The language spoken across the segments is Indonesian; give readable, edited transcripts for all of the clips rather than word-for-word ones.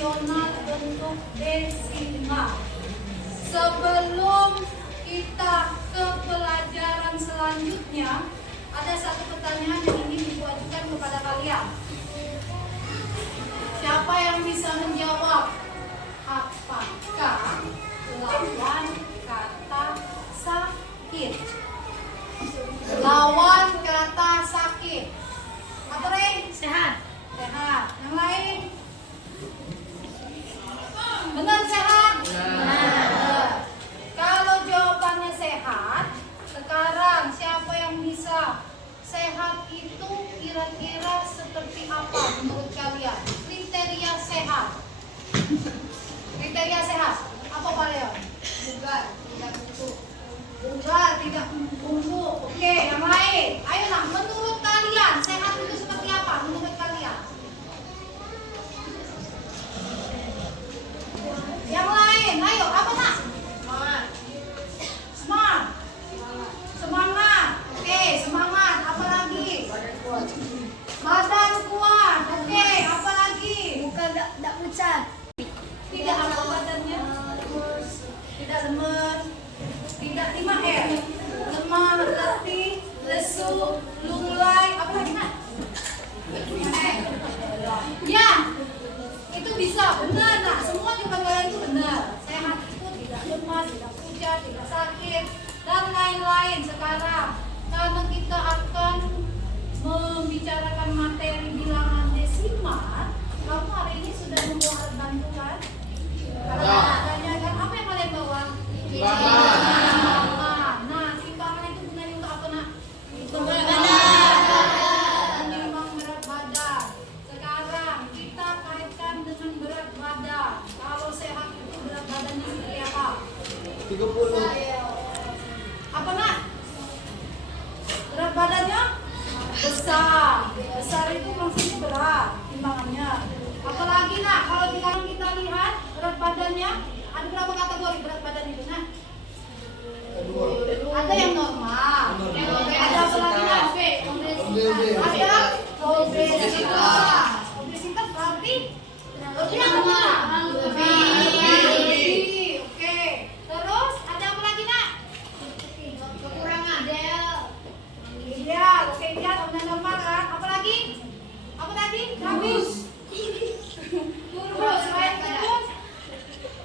rasional bentuk desimal. Sebelum kita ke pelajaran selanjutnya, ada satu pertanyaan yang ingin Ibu ajukan kepada kalian. Siapa yang bisa menjawab? Apakah lawan kata sakit? Lawan kata sakit. Apa Rey? Sehat. Sehat. Yang lain? Benar sehat? Benar. Kalau jawabannya sehat, sekarang siapa yang bisa? Sehat itu kira-kira seperti apa menurut kalian? Kriteria sehat. Kriteria sehat. Apa Pak Leon? Bugar, tidak bungkuk. Bugar, tidak bungkuk. Oke, yang lain. Ayo lah, menurut kalian sehat itu seperti apa? Menurut kalian? Yang lain, ayo, apa nak? Semangat. Smart. Semangat. Oke, semangat. Apa lagi? Badan kuat. Oke, apa lagi? Muka tak pucat. Tidak apa badannya? Tidak lemes. Tidak 5R. Lemah, letih, lesu, lunglai. Apa lagi nak? Ya, itu bisa benar nak. Semua jawaban kalian itu benar. Sehat itu tidak lemas, tidak pucat, tidak sakit, dan lain-lain. Sekarang karena kita akan membicarakan materi bilangan desimal, kamu hari ini sudah membawa alat bantu kan? Katanya kan apa yang kalian bawa? Timbangan. Nah, timbangan itu gunanya untuk apa nak? Menimbang berat badan. Sekarang kita kaitkan dengan berat badan. Kalau sehat itu berat badannya seperti apa? 30. Apa nak? Berat badannya besar. Besar itu maksudnya berat timbangannya. Apalagi nak, kalau kita lihat berat badannya ada berapa kategori berat badan itu nak? Ada yang normal. Ada apa lagi nak? Ada obesitas. Obesitas berarti lebih apa? Lebih. Oke. Terus ada apa lagi nak? Kekurangan ideal. Ideal. Oke, ideal udah normal kan? Apa lagi? Apa tadi? Kurus. Kurus. Selain kurus.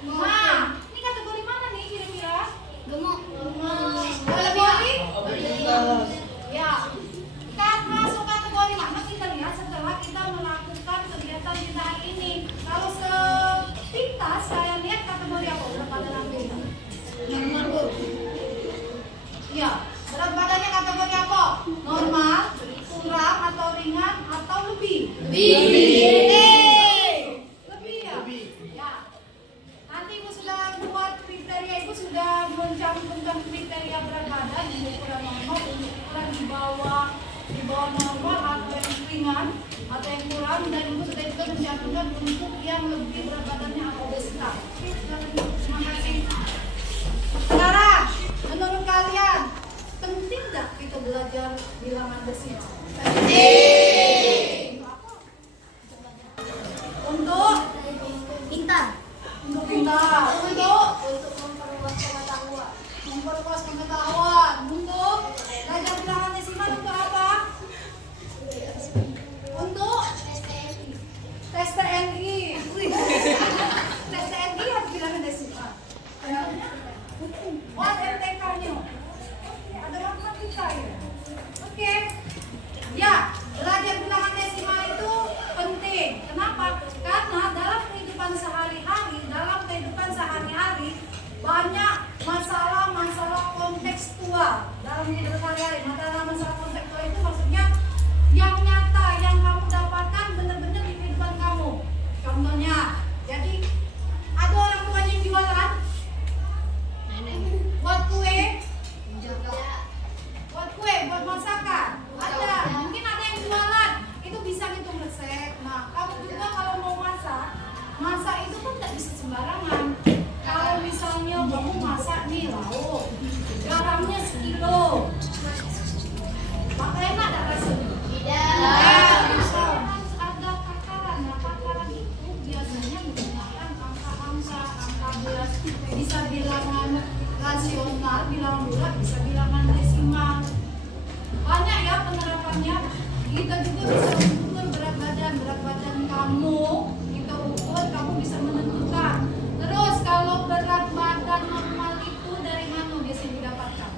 Nah, ini kategori mana nih kira-kira? Gemuk. Kategori? Ya. Kan masuk kategori mana kita lihat setelah kita melakukan kegiatan kita hari ini. Kalau sepintas saya lihat kategori apa? Berat badan aku. Normal, Bu. Iya. Berat badannya kategori apa? Normal, kurang atau ringan atau lebih? Lebih ya? Ya. Nanti Ibu sudah buat kriteria, Ibu sudah mencantumkan kriteria berat badan untuk ukuran normal, untuk ukuran di bawah normal atau yang ringan atau yang kurang, dan Ibu sudah juga mencantumkan untuk yang lebih berat badannya atau obesitas. Terima kasih. Sekarang, menurut kalian penting nggak kita belajar bilangan desimal? Penting. Untuk Pintar. untuk pintar, untuk memperluas pengetahuan. memperluas pengetahuan, untuk belajar bilangan desimal untuk apa? Untuk tes TNI. Wih. Tes TNI harus bilangan desimal. Oh, ada MTK-nya. Ada matematika ya. Oke. Ya, belajar bilangan desimal itu penting. Kenapa? Karena dalam kehidupan sehari-hari banyak masalah-masalah konteks bisa bilangan rasional, bilangan bulat, bisa bilangan desimal. Banyak ya penerapannya. Kita juga bisa mengukur berat badan kamu. Kita ukur, kamu bisa menentukan. Terus kalau berat badan normal itu dari mana biasanya didapatkan?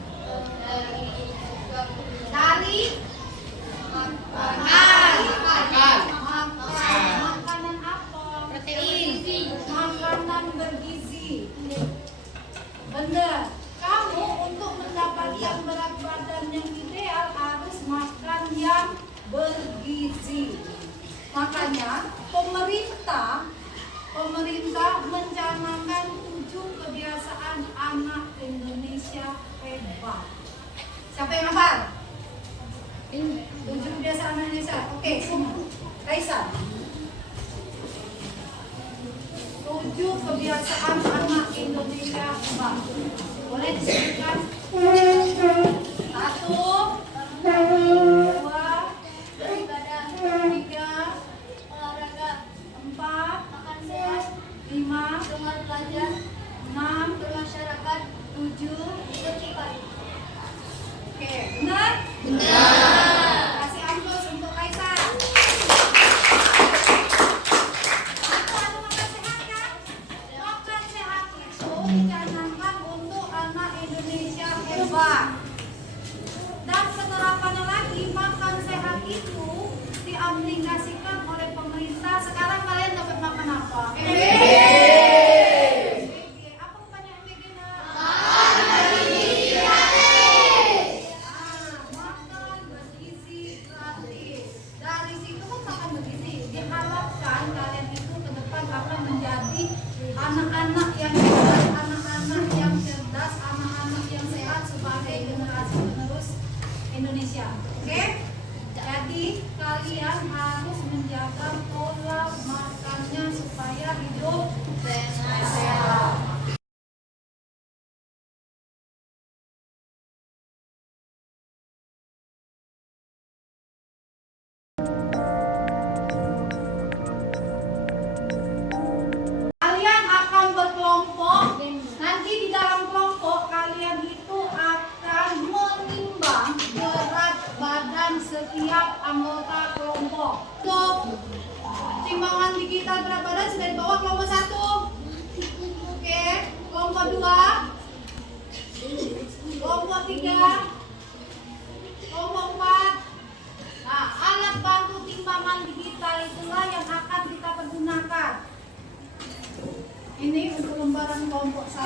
Dari makanan apa? Protein. Makanan bergizi. Benar. Kamu untuk mendapatkan berat badan yang ideal harus makan yang bergizi. Makanya pemerintah mencanangkan 7 kebiasaan anak Indonesia hebat. Siapa yang hafal? 7 kebiasaan anak Indonesia. Oke, semua. Kaisar. 7 kebiasaan anak Indonesia hebat. Boleh disebutkan? 1, 2, 3, Olahraga. 4, Makan sehat. 5, Dengar pelajar. 6, Bermasyarakat. 7. Bercipat. Oke, benar? Benar. Kasih amplos untuk Kaisar. Ada makan sehat kan? Makan sehat itu dicanangkan untuk anak Indonesia hebat. Dan penerapannya lagi, makan sehat itu diaplikasikan oleh pemerintah. Sekarang kalian dapat makan apa? Apa pertanyaan MBG-nya? Makan bergizi gratis. Dari situ kan makan bergizi. Diharapkan kalian itu ke depan akan menjadi anak-anak yang hebat, anak-anak yang cerdas, anak-anak yang sehat sebagai generasi penerus Indonesia. Oke? Jadi kalian harus menjaga pola makannya supaya hidup sehat. Kalian akan berkelompok. Nanti di dalam kelompok kalian itu akan menimbang berat badan setiap anggota kelompok. Untuk timbangan digital berat badan sudah dibawa kelompok 1. Oke, kelompok 2, kelompok 3, kelompok 4. Nah, alat bantu timbangan digital itulah yang akan kita pergunakan. Ini untuk lembaran kelompok 1.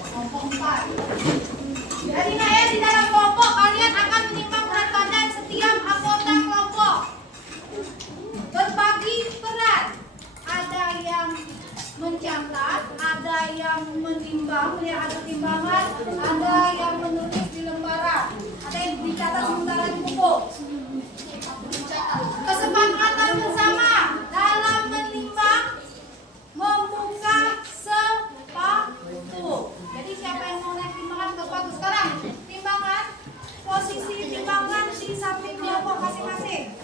Kelompok 4. Jadi di dalam kelompok kalian akan menimbang berat badan setiap anggota kelompok. Berbagi peran. Ada yang mencatat, ada yang menimbang, melihat ada timbangan, ada yang menulis di lembaran, ada yang dicatat sementara di buku. Kesepakatan bersama dalam menimbang membuka sepatu. Jadi siapa yang mau naik timbangan ke sepatu sekarang? Timbangan, posisi timbangan di samping kelompok masing-masing.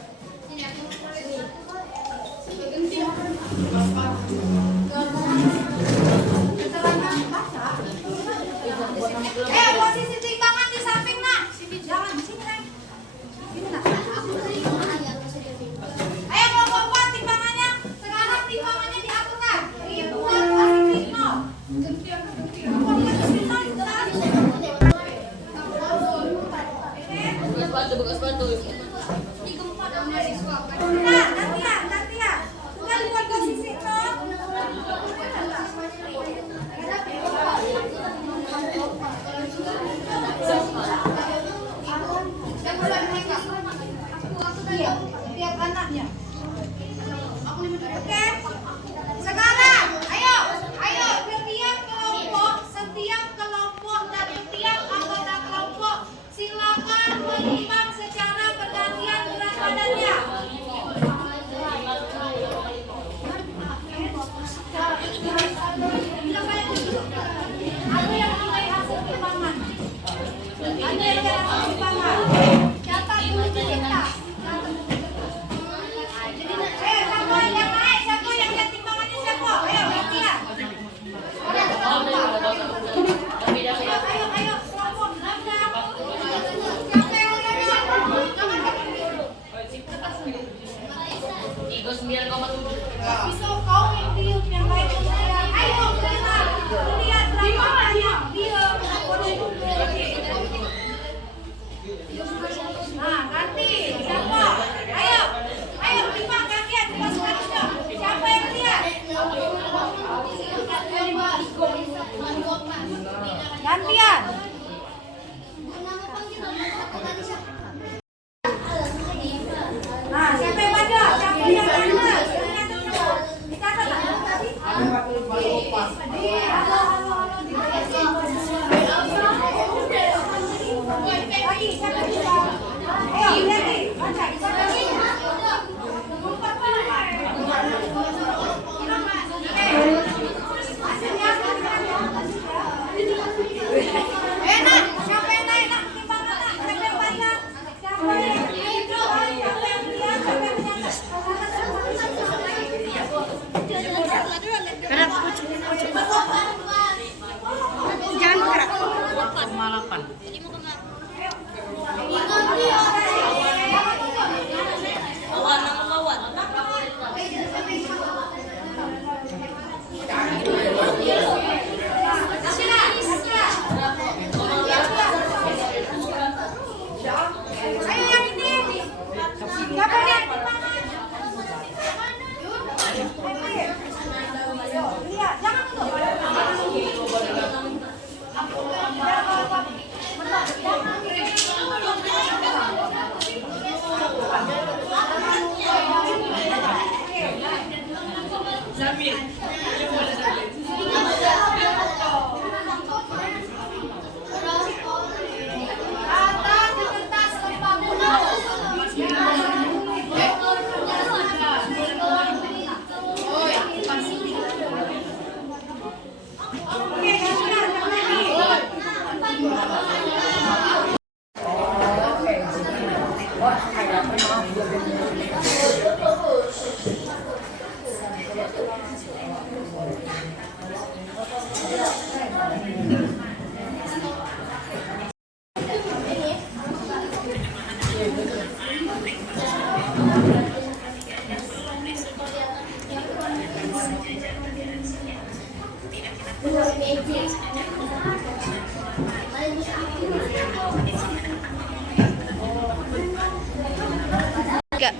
Keterangan baca. Posisi timbangan di samping nak. Jangan di sini nak. Sini nak. Ayo kelompok 4 timbangannya. Sekarang timbangannya diaturkan. Ribuan asik nol. Bekas batu. Nah, gantian. Sudah dibuat posisi nol. Iya, lihat anaknya. Oke. Sekarang, ayo, setiap kelompok dan setiap anggota kelompok silakan menimbang secara bergantian berat badannya. Ada yang mulai hasil timbangan. Awan na makawan. Ayo yang ini. Kapan ya? Lihat, jangan tutup. Atas di kertas lempar Enggak.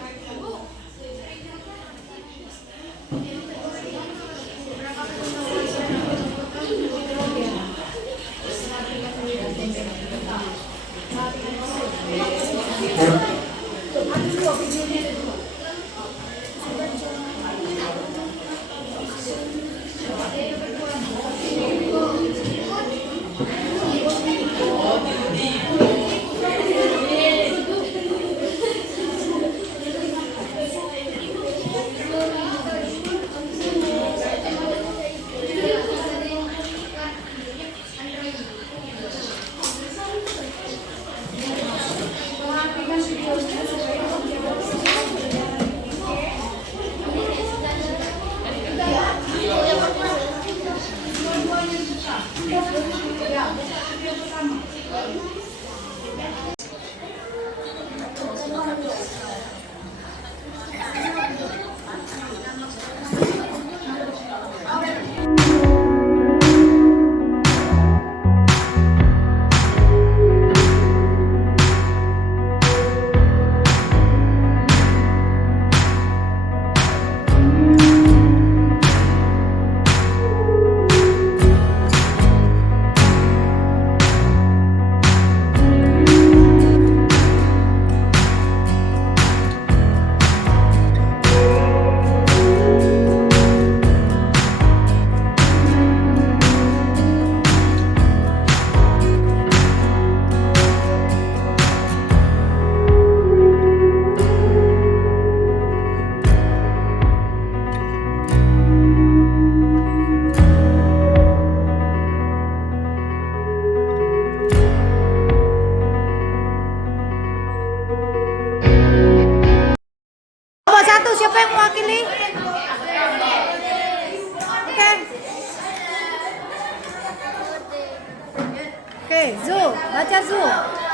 Nomor 1 siapa yang mewakili? Oke. Oke, Zu, baca Zu.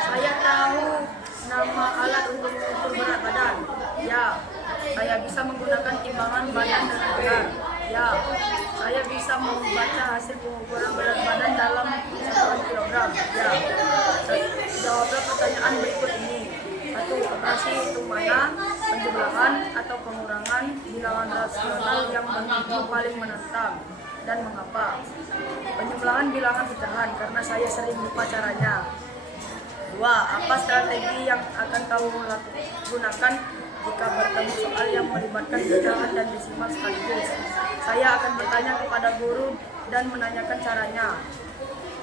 Saya tahu nama alat untuk mengukur berat badan. Ya. Saya bisa menggunakan timbangan badan dengan benar. Ya. Saya bisa membaca hasil pengukuran berat badan dalam satuan kilogram. Ya. Jawablah pertanyaan berikut ini. 1. Operasi hitung mana, penjumlahan atau pengurangan bilangan rasional yang menurutmu paling menantang dan mengapa? Penjumlahan bilangan pecahan karena saya sering lupa caranya. 2. Apa strategi yang akan kamu gunakan jika bertemu soal yang melibatkan pecahan dan desimal sekaligus? Saya akan bertanya kepada guru dan menanyakan caranya.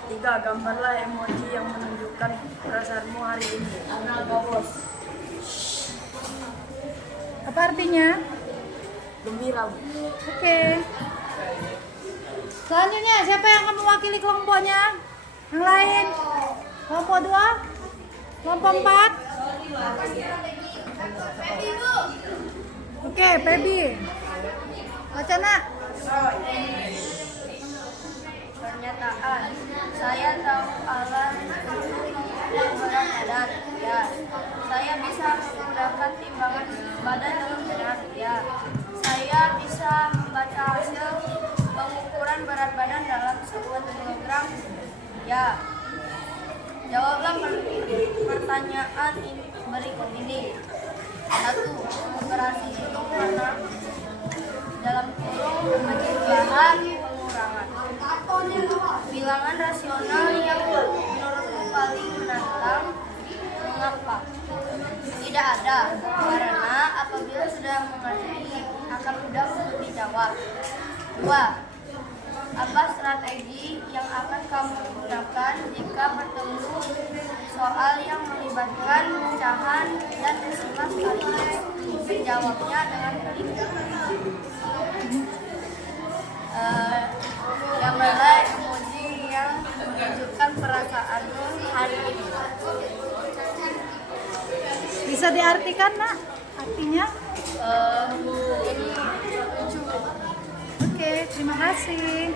3. Gambarlah emoji yang menunjukkan perasaanmu hari ini. Apa artinya? Gembira. Oke. Selanjutnya, siapa yang akan mewakili kelompoknya? Yang lain? Kelompok 2? Kelompok 4? Oke, Pebi. Baca nak. Pernyataan. Saya tahu alat untuk mengukur benar. Ya. Saya bisa menggunakan timbangan badan dengan benar. Ya. Saya bisa membaca hasil pengukuran berat badan dalam 1 kilogram. Ya. Jawablah pertanyaan berikut ini. 1. Operasi itu mana? Dalam kurung pencegahan pengurangan. Bilangan rasional yang menurutmu paling menantang, mengapa? Tidak ada, karena apabila sudah mengerti akan mudah untuk dijawab. 2. Apa strategi yang akan kamu gunakan jika bertemu soal yang melibatkan pecahan dan desimal sekaligus? Menjawabnya dengan teliti. Gambarlah emoji yang menunjukkan perasaanmu hari ini. Bisa diartikan, Nak? Artinya? Ini lucu. Oke, terima kasih.